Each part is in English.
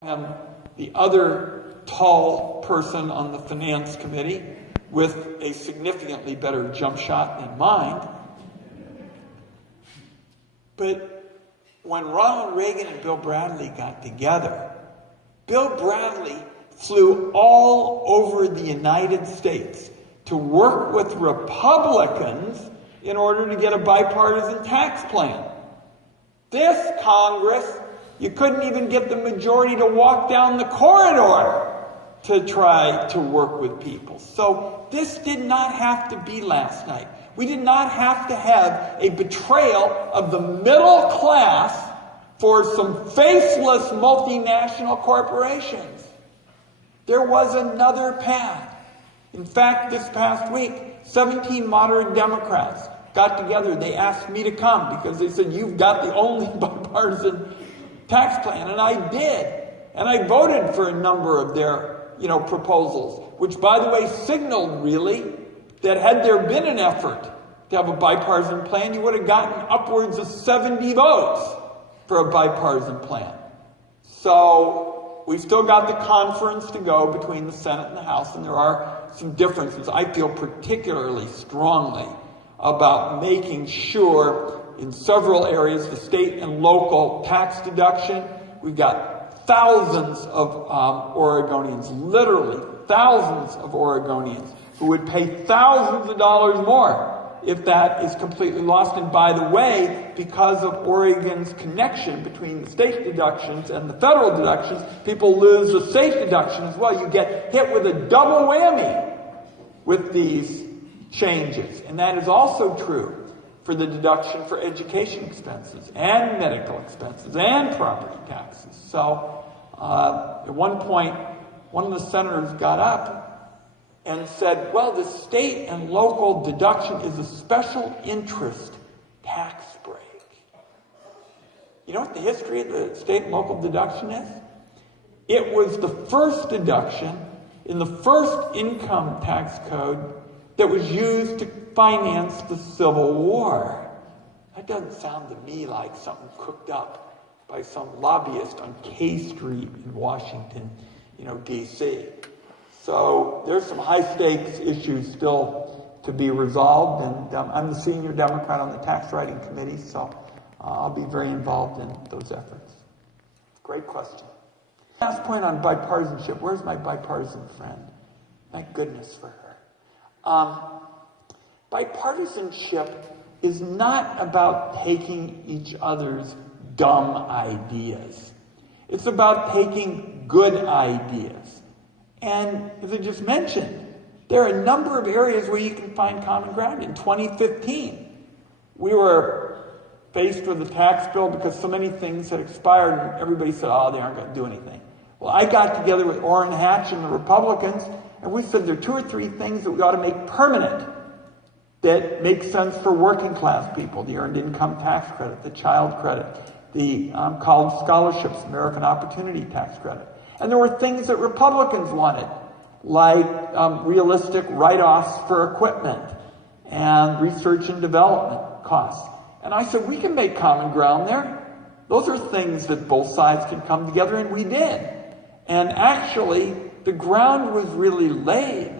I'm the other tall person on the finance committee with a significantly better jump shot than mine. But when Ronald Reagan and Bill Bradley got together, Bill Bradley flew all over the United States to work with Republicans in order to get a bipartisan tax plan. This Congress, you couldn't even get the majority to walk down the corridor to try to work with people. So this did not have to be last night. We did not have to have a betrayal of the middle class for some faceless multinational corporations. There was another path. In fact, this past week, 17 moderate Democrats got together. They asked me to come because they said, "You've got the only bipartisan tax plan." And I did. And I voted for a number of their, proposals, which, by the way, signaled really that had there been an effort to have a bipartisan plan, you would have gotten upwards of 70 votes for a bipartisan plan. So we've still got the conference to go between the Senate and the House, and there are some differences. I feel particularly strongly about making sure in several areas, the state and local tax deduction. We've got thousands of Oregonians, literally thousands of Oregonians, who would pay thousands of dollars more if that is completely lost. And by the way, because of Oregon's connection between the state deductions and the federal deductions, people lose the state deduction as well. You get hit with a double whammy with these changes. And that is also true for the deduction for education expenses and medical expenses and property taxes. So at one point, one of the senators got up and said, well, the state and local deduction is a special interest tax break. You know what the history of the state and local deduction is? It was the first deduction in the first income tax code that was used to finance the Civil War. That doesn't sound to me like something cooked up by some lobbyist on K Street in Washington, D.C. So there's some high-stakes issues still to be resolved, and I'm the senior Democrat on the tax writing committee, so I'll be very involved in those efforts. Great question. Last point on bipartisanship. Where's my bipartisan friend? Thank goodness for her. Bipartisanship is not about taking each other's dumb ideas. It's about taking good ideas. And as I just mentioned, there are a number of areas where you can find common ground. In 2015, we were faced with a tax bill because so many things had expired and everybody said, oh, they aren't going to do anything. Well, I got together with Orrin Hatch and the Republicans, and we said there are 2 or 3 things that we ought to make permanent that make sense for working class people: the earned income tax credit, the child credit, the college scholarships, American Opportunity Tax Credit. And there were things that Republicans wanted, like realistic write-offs for equipment and research and development costs. And I said, we can make common ground there. Those are things that both sides can come together, and we did. And actually, the ground was really laid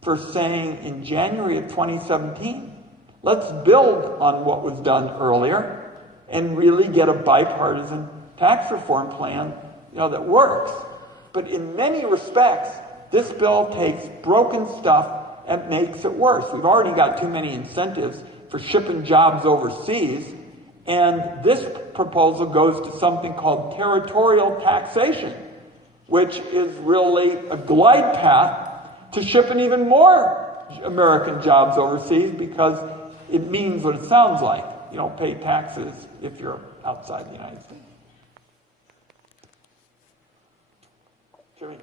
for saying in January of 2017, let's build on what was done earlier and really get a bipartisan tax reform plan, that works. But in many respects, this bill takes broken stuff and makes it worse. We've already got too many incentives for shipping jobs overseas, and this proposal goes to something called territorial taxation, which is really a glide path to shipping even more American jobs overseas, because it means what it sounds like. You don't pay taxes if you're outside the United States. Jimmy.